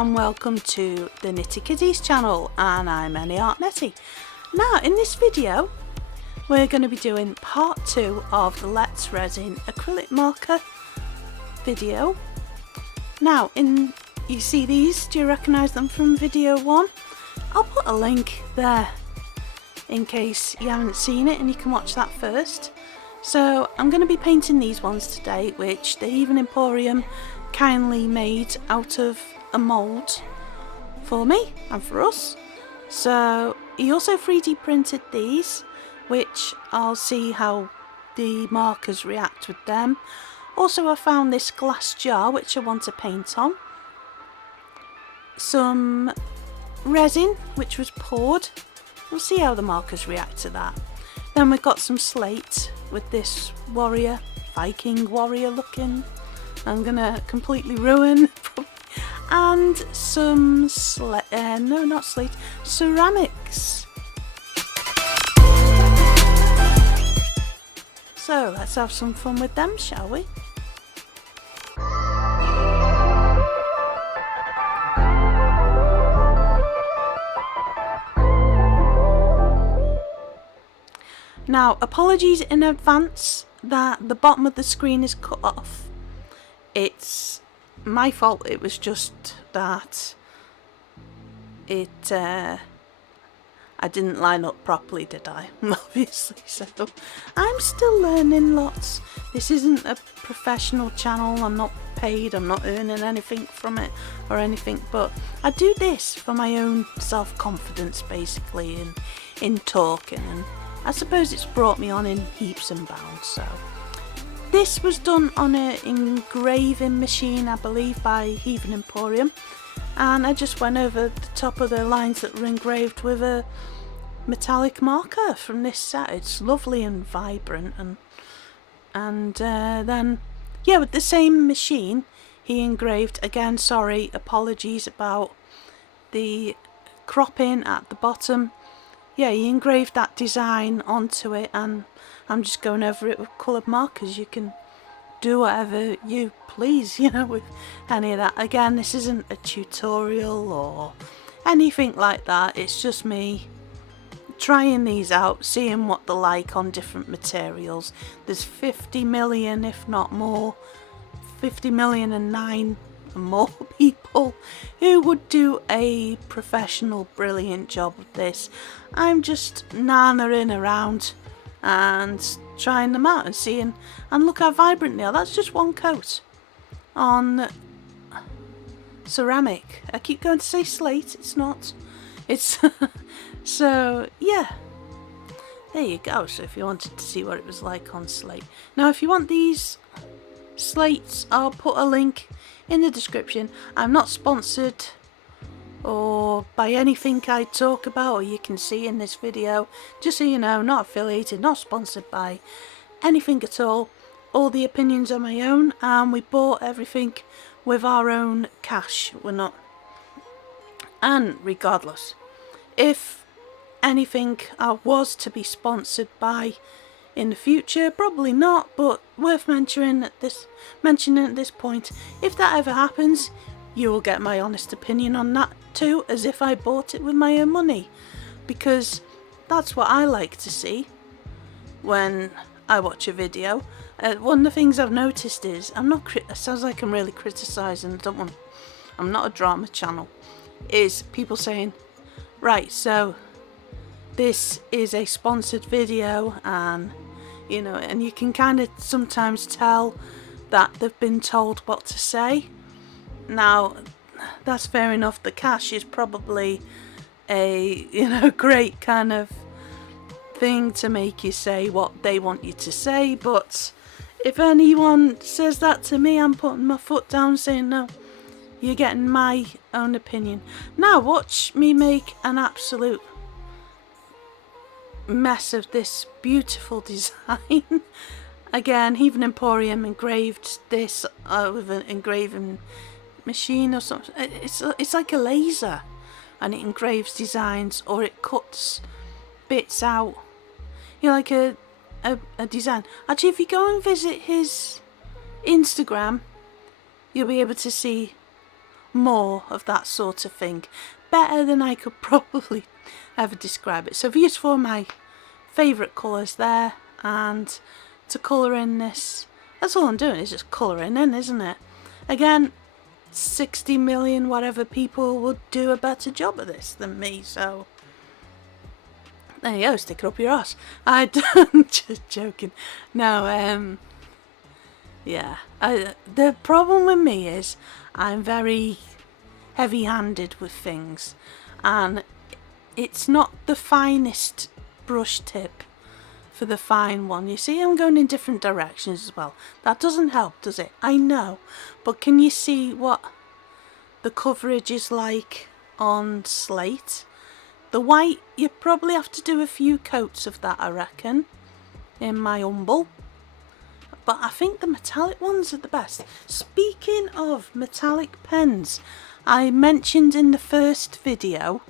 and welcome to the Nitty Kitties channel, and I'm Any Art Netty. Now in this video we're going to be doing part 2 of the Let's Resin acrylic marker video. Now you see these, do you recognise them from video 1? I'll put a link there in case you haven't seen it and you can watch that first. So I'm going to be painting these ones today, which the Heathen Emporium kindly made out of a mould for me and for us. So he also 3D printed these, which I'll see how the markers react with them. Also I found this glass jar which I want to paint on, some resin which was poured. We'll see how the markers react to that. Then we've got some slate with this warrior, Viking warrior looking, I'm gonna completely ruin, and some no, not slate, ceramics. So let's have some fun with them, shall we? Now, apologies in advance that the bottom of the screen is cut off. It's my fault. It was just that I didn't line up properly, did I? Obviously, so I'm still learning lots. This isn't a professional channel. I'm not paid. I'm not earning anything from it or anything, but I do this for my own self-confidence, basically, in talking, and I suppose it's brought me on in heaps and bounds. So this was done on an engraving machine, I believe, by Heathen Emporium, and I just went over the top of the lines that were engraved with a metallic marker from this set. It's lovely and vibrant, and then yeah, with the same machine he engraved again. Sorry, apologies about the cropping at the bottom. Yeah, he engraved that design onto it, and I'm just going over it with coloured markers. You can do whatever you please, you know, with any of that. Again, this isn't a tutorial or anything like that. It's just me trying these out, seeing what they're like on different materials. There's 50 million, if not more, 50 million and 9 and more people who would do a professional brilliant job of this. I'm just nanering around and trying them out and seeing, and look how vibrant they are. That's just one coat on ceramic. I keep going to say slate, it's not, it's so yeah, there you go. So if you wanted to see what it was like on slate, now if you want these slates, I'll put a link in the description. I'm not sponsored or by anything I talk about or you can see in this video, just so you know, not affiliated, not sponsored by anything at all. All the opinions are my own, and we bought everything with our own cash. We're not, and regardless, if anything I was to be sponsored by in the future, probably not, but worth mentioning at this point. If that ever happens, you will get my honest opinion on that too, as if I bought it with my own money, because that's what I like to see when I watch a video. One of the things I've noticed is, it sounds like I'm really criticising, I'm not a drama channel, is people saying, right, so this is a sponsored video, and you know, and you can kind of sometimes tell that they've been told what to say. Now that's fair enough. The cash is probably a, you know, great kind of thing to make you say what they want you to say, but if anyone says that to me, I'm putting my foot down saying no, you're getting my own opinion. Now watch me make an absolute mess of this beautiful design. Again, Heathen Emporium engraved this with an engraving machine or something. It's like a laser, and it engraves designs, or it cuts bits out, you know, like a design. Actually, if you go and visit his Instagram, you'll be able to see more of that sort of thing. Better than I could probably ever describe it. So these four are my favourite colours there, and to colour in this, that's all I'm doing, is just colouring in, isn't it? Again, 60 million whatever people would do a better job of this than me, so there you go, stick it up your ass. I'm just joking. No, yeah, the problem with me is I'm very heavy-handed with things, and it's not the finest brush tip for the fine one. You see, I'm going in different directions as well. That doesn't help, does it? I know, but can you see what the coverage is like on slate? The white, you probably have to do a few coats of that, I reckon, in my humble. But I think the metallic ones are the best. Speaking of metallic pens, I mentioned in the first video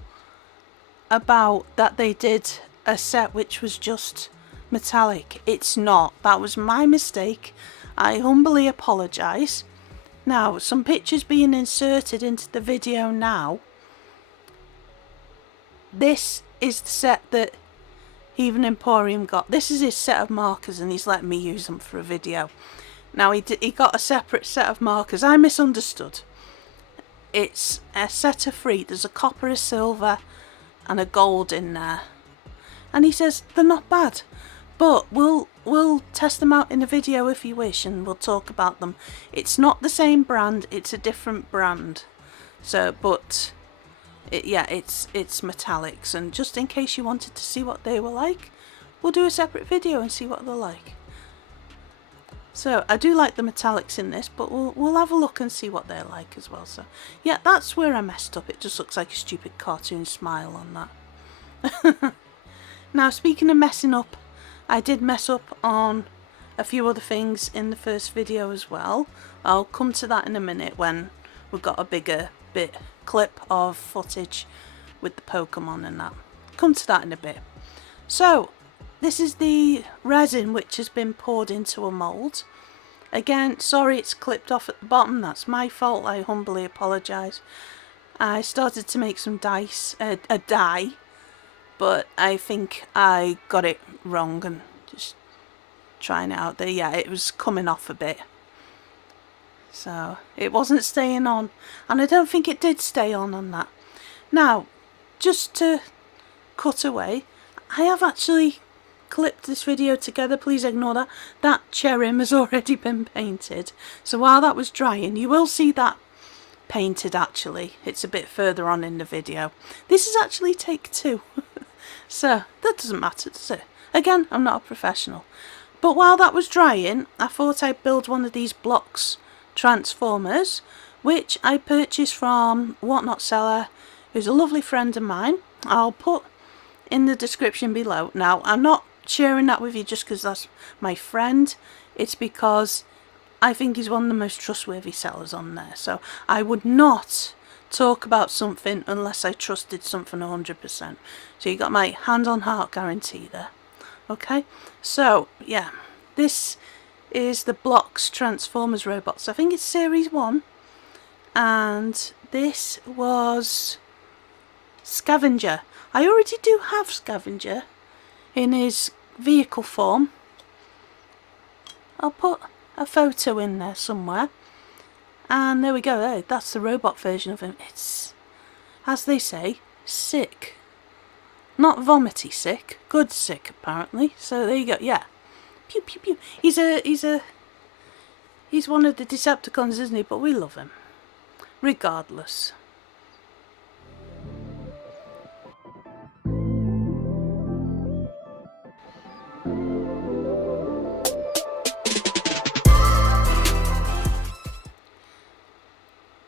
about that they did a set which was just metallic. It's not. That was my mistake. I humbly apologise. Now, some pictures being inserted into the video now. This is the set that Heathen Emporium got. This is his set of markers, and he's letting me use them for a video. Now, he got a separate set of markers. I misunderstood. It's a set of 3. There's a copper, a silver and a gold in there. And he says they're not bad, but we'll test them out in a video if you wish, and we'll talk about them. It's not the same brand, it's a different brand. So, but yeah, it's metallics, and just in case you wanted to see what they were like, we'll do a separate video and see what they're like. So I do like the metallics in this, but we'll have a look and see what they're like as well. So yeah, that's where I messed up. It just looks like a stupid cartoon smile on that. Now, speaking of messing up, I did mess up on a few other things in the first video as well. I'll come to that in a minute when we've got a bigger clip of footage with the Pokémon and that. Come to that in a bit. So this is the resin which has been poured into a mould. Again, sorry it's clipped off at the bottom, that's my fault, I humbly apologise. I started to make some a dye, but I think I got it wrong and just trying it out there. Yeah, it was coming off a bit. So it wasn't staying on, and I don't think it did stay on that. Now, just to cut away, I have actually clipped this video together, please ignore that. That cherrim has already been painted, so while that was drying you will see that painted. Actually, it's a bit further on in the video. This is actually take 2. So that doesn't matter, does it? Again, I'm not a professional, but while that was drying I thought I'd build one of these blocks transformers, which I purchased from Whatnot Seller, who's a lovely friend of mine. I'll put in the description below. Now, I'm not sharing that with you just because that's my friend. It's because I think he's one of the most trustworthy sellers on there. So I would not talk about something unless I trusted something 100%. So you got my hand on heart guarantee there. Okay, so yeah, this is the Blocks Transformers robots. I think it's series 1, and this was Scavenger. I already do have Scavenger in his vehicle form. I'll put a photo in there somewhere, and there we go. Hey, that's the robot version of him. It's, as they say, sick. Not vomity sick, good sick apparently. So there you go. Yeah, pew pew pew. He's one of the Decepticons, isn't he? But we love him regardless.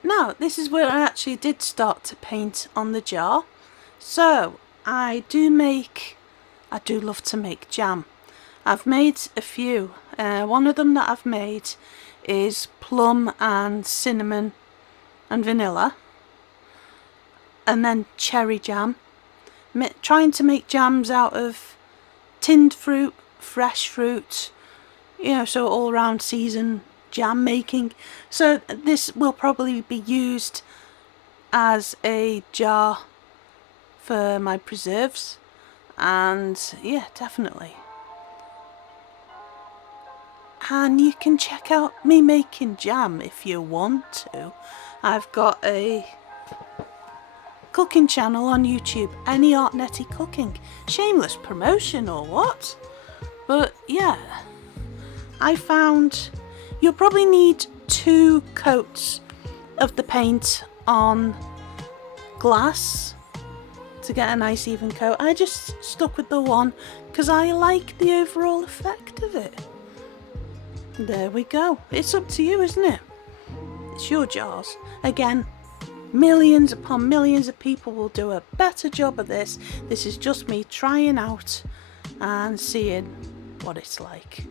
Now, this is where I actually did start to paint on the jar. So I do love to make jam. I've made a few. One of them that I've made is plum and cinnamon and vanilla, and then cherry jam. Trying to make jams out of tinned fruit, fresh fruit, you know, so all round season jam making. So this will probably be used as a jar for my preserves, and yeah, definitely. And you can check out me making jam if you want to. I've got a cooking channel on YouTube, Any Art Netty Cooking. Shameless promotion or what? But yeah, I found you'll probably need 2 coats of the paint on glass to get a nice even coat. I just stuck with the one because I like the overall effect of it. There we go. It's up to you, isn't it? It's your jars. Again, millions upon millions of people will do a better job of this. This is just me trying out and seeing what it's like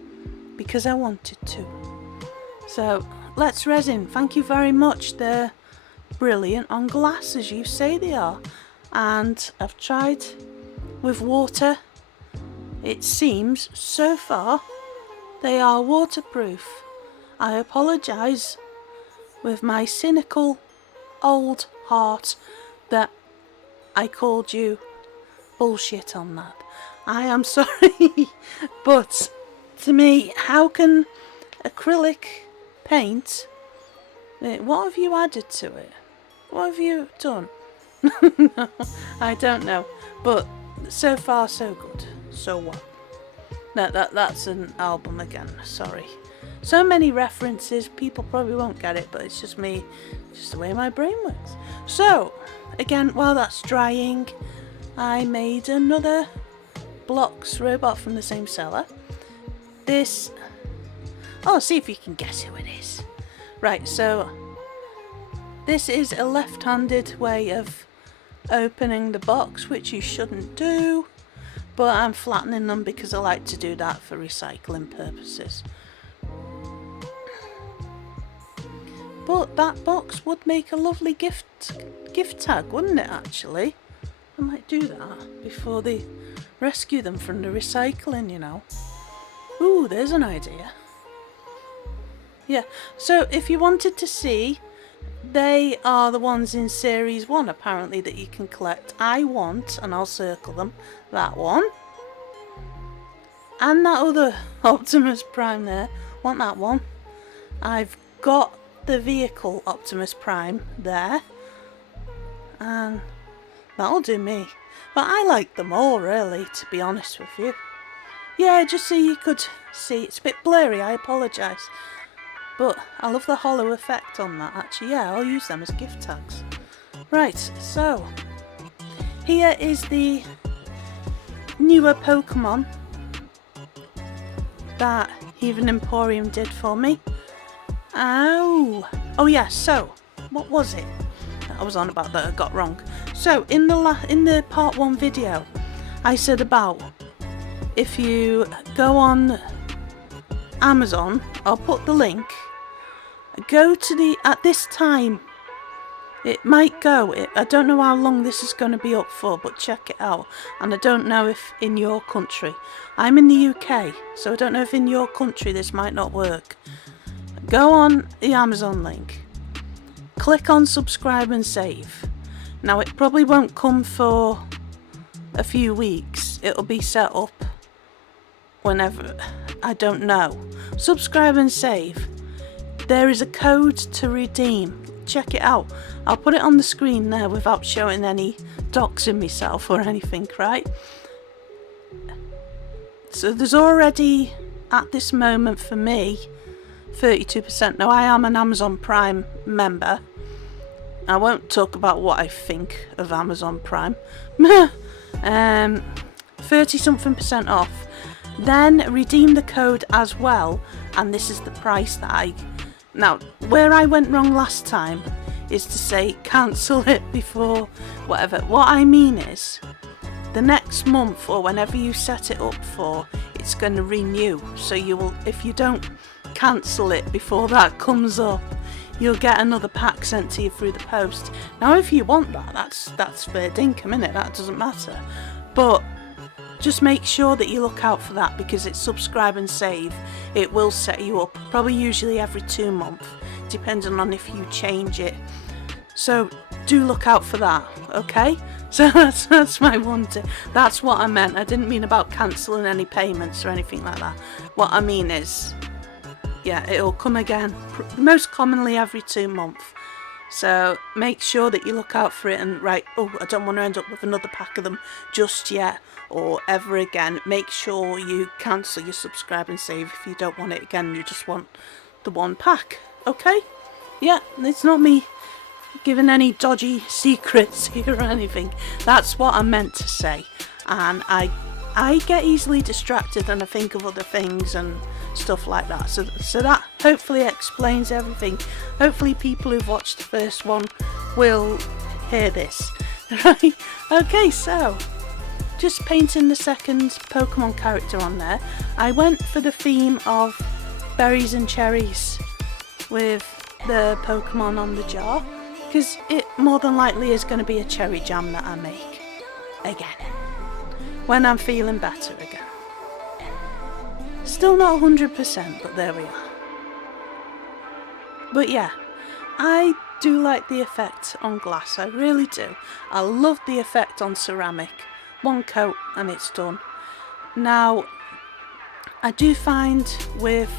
because I wanted to. So let's resin. Thank you very much. They're brilliant on glass, as you say they are. And I've tried with water. It seems so far they are waterproof. I apologise with my cynical old heart that I called you bullshit on that. I am sorry, but to me, how can acrylic paint, what have you added to it? What have you done? No, I don't know, but so far so good. So what? That's an album again, sorry. So many references, people probably won't get it, but it's just me, just the way my brain works. So, again, while that's drying, I made another blocks robot from the same seller. This, oh, see if you can guess who it is. Right, so this is a left-handed way of opening the box, which you shouldn't do, but I'm flattening them because I like to do that for recycling purposes. But that box would make a lovely gift tag, wouldn't it, actually? I might do that before they rescue them from the recycling, you know. Ooh, there's an idea. Yeah, so if you wanted to see, they are the ones in series 1 apparently that you can collect. I want, and I'll circle them, that one. And that other Optimus Prime there. Want that one. I've got the vehicle Optimus Prime there. And that'll do me. But I like them all really, to be honest with you. Yeah, just so you could see. It's a bit blurry, I apologise. But I love the hollow effect on that actually. Yeah, I'll use them as gift tags. Right, so here is the newer Pokémon that Heathen Emporium did for me. Oh yeah, so what was it I was on about that I got wrong? So in the part 1 video I said about if you go on Amazon, I'll put the link, go to the, at this time it might go, I don't know how long this is going to be up for, but check it out. And I don't know if in your country, I'm in the UK, so I don't know if in your country this might not work. Go on the Amazon link, click on subscribe and save. Now it probably won't come for a few weeks, it'll be set up whenever, I don't know. Subscribe and save. There is a code to redeem. Check it out. I'll put it on the screen there without showing any doxing myself or anything, right? So there's already, at this moment for me, 32%. Now I am an Amazon Prime member. I won't talk about what I think of Amazon Prime. 30-something% off. Then redeem the code as well, and this is the price that I... Now, where I went wrong last time is to say cancel it before whatever. What I mean is, the next month or whenever you set it up for, it's going to renew. So you will, if you don't cancel it before that comes up, you'll get another pack sent to you through the post. Now, if you want that, that's fair dinkum, innit? That doesn't matter. But just make sure that you look out for that, because it's subscribe and save. It will set you up, probably usually every 2 months, depending on if you change it. So do look out for that, okay? So that's my one tip. That's what I meant. I didn't mean about cancelling any payments or anything like that. What I mean is, yeah, it'll come again, most commonly every 2 months. So make sure that you look out for it and right, oh, I don't want to end up with another pack of them just yet or ever again. Make sure you cancel your subscribe and save if you don't want it again. You just want the one pack, okay? Yeah, it's not me giving any dodgy secrets here or anything. That's what I meant to say. And I get easily distracted and I think of other things and stuff like that. So that hopefully explains everything. Hopefully people who've watched the first one will hear this. Right? Okay, so just painting the second Pokemon character on there. I went for the theme of berries and cherries with the Pokemon on the jar, because it more than likely is going to be a cherry jam that I make again when I'm feeling better again. Still not 100%, but there we are. But yeah, I do like the effect on glass, I really do. I love the effect on ceramic. One coat and it's done. Now, I do find with,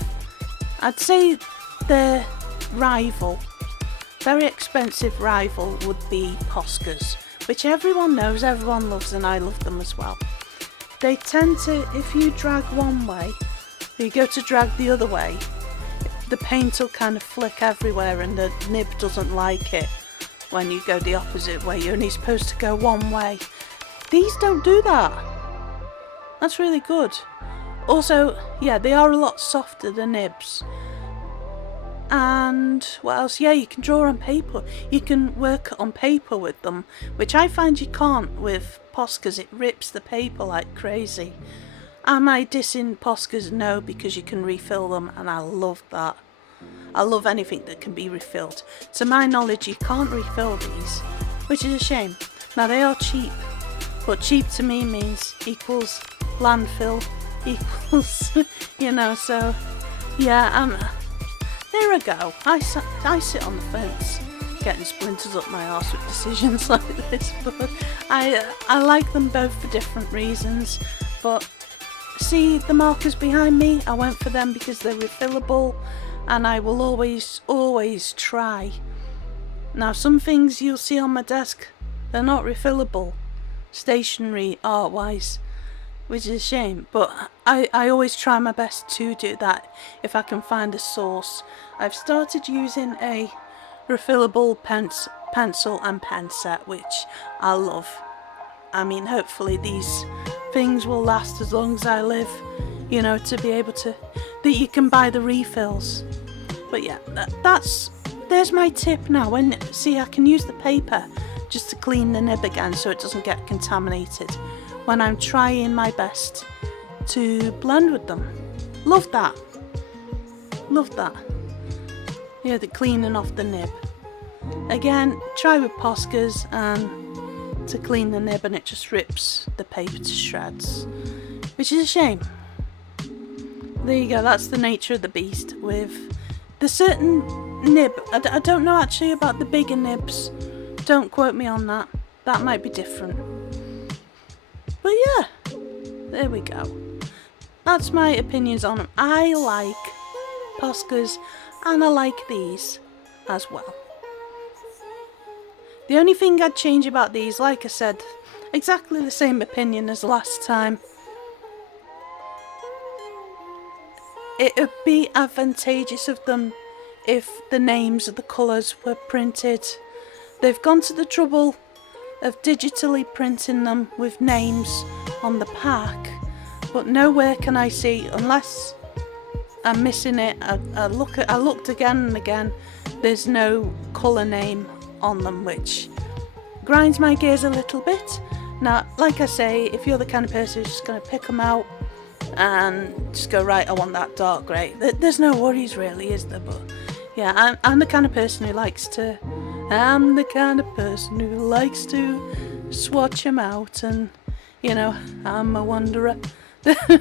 I'd say the rival, very expensive rival would be Poscas, which everyone knows, everyone loves, and I love them as well. They tend to, if you drag one way, you go to drag the other way, the paint will kind of flick everywhere and the nib doesn't like it when you go the opposite way. You're only supposed to go one way. These don't do that. That's really good. Also, yeah, they are a lot softer than nibs. And what else? Yeah, you can draw on paper. You can work on paper with them, which I find you can't with Poscas. It rips the paper like crazy. Am I dissing Poscas? No, because you can refill them, and I love that. I love anything that can be refilled. To my knowledge, you can't refill these, which is a shame. Now, they are cheap, but cheap to me means equals landfill, equals, you know, so, yeah, there I go. I sit on the fence, getting splinters up my arse with decisions like this, but I like them both for different reasons. But see the markers behind me? I went for them because they're refillable, and I will always try. Now, some things you'll see on my desk, they're not refillable, stationery, art-wise, which is a shame, but I always try my best to do that if I can find a source. I've started using a refillable pencil and pen set, which I love. I mean, hopefully these things will last as long as I live, you know, to be able to, that you can buy the refills. But yeah, there's my tip now. See, I can use the paper just to clean the nib again so it doesn't get contaminated when I'm trying my best to blend with them. Love that. Love that. Yeah, the cleaning off the nib. Again, try with Poscas and to clean the nib and it just rips the paper to shreds, which is a shame. There you go, that's the nature of the beast with the certain nib. I don't know actually about the bigger nibs. Don't quote me on that. That might be different. But yeah, there we go. That's my opinions on them. I like Poscas and I like these as well. The only thing I'd change about these, like I said, exactly the same opinion as last time. It would be advantageous of them if the names of the colours were printed. They've gone to the trouble of digitally printing them with names on the pack, but nowhere can I see, unless I'm missing it. I looked again and again, there's no colour name on them, which grinds my gears a little bit. Now, like I say, if you're the kind of person who's just going to pick them out and just go, right, I want that dark grey, there's no worries really, is there? But yeah, I'm the kind of person who likes to swatch them out, and you know, I'm a wanderer.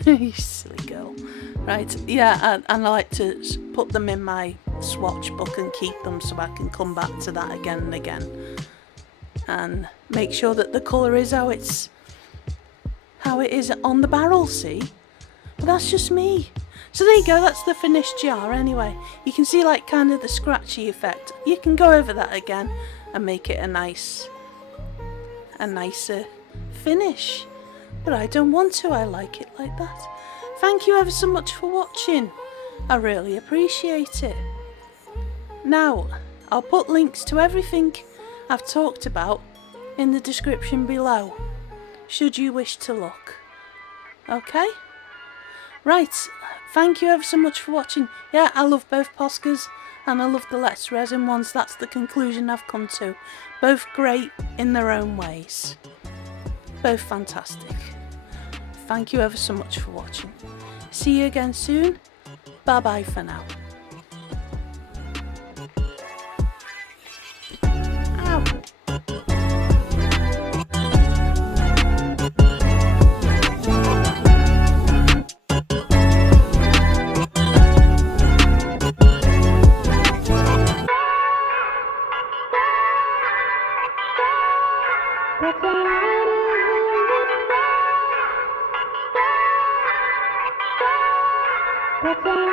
You silly girl. Right, yeah, and I like to put them in my swatch book and keep them so I can come back to that again and again. and make sure that the colour is how it is on the barrel, see? But that's just me. So there you go, that's the finished jar anyway. You can see like kind of the scratchy effect. You can go over that again and make it a nicer finish. But I don't want to, I like it like that. Thank you ever so much for watching. I really appreciate it. Now, I'll put links to everything I've talked about in the description below, should you wish to look. Okay? Right, thank you ever so much for watching. Yeah, I love both Poscas and I love the Let's Resin ones. That's the conclusion I've come to. Both great in their own ways. Both fantastic. Thank you ever so much for watching. See you again soon. Bye bye for now. Ow. Pokémon.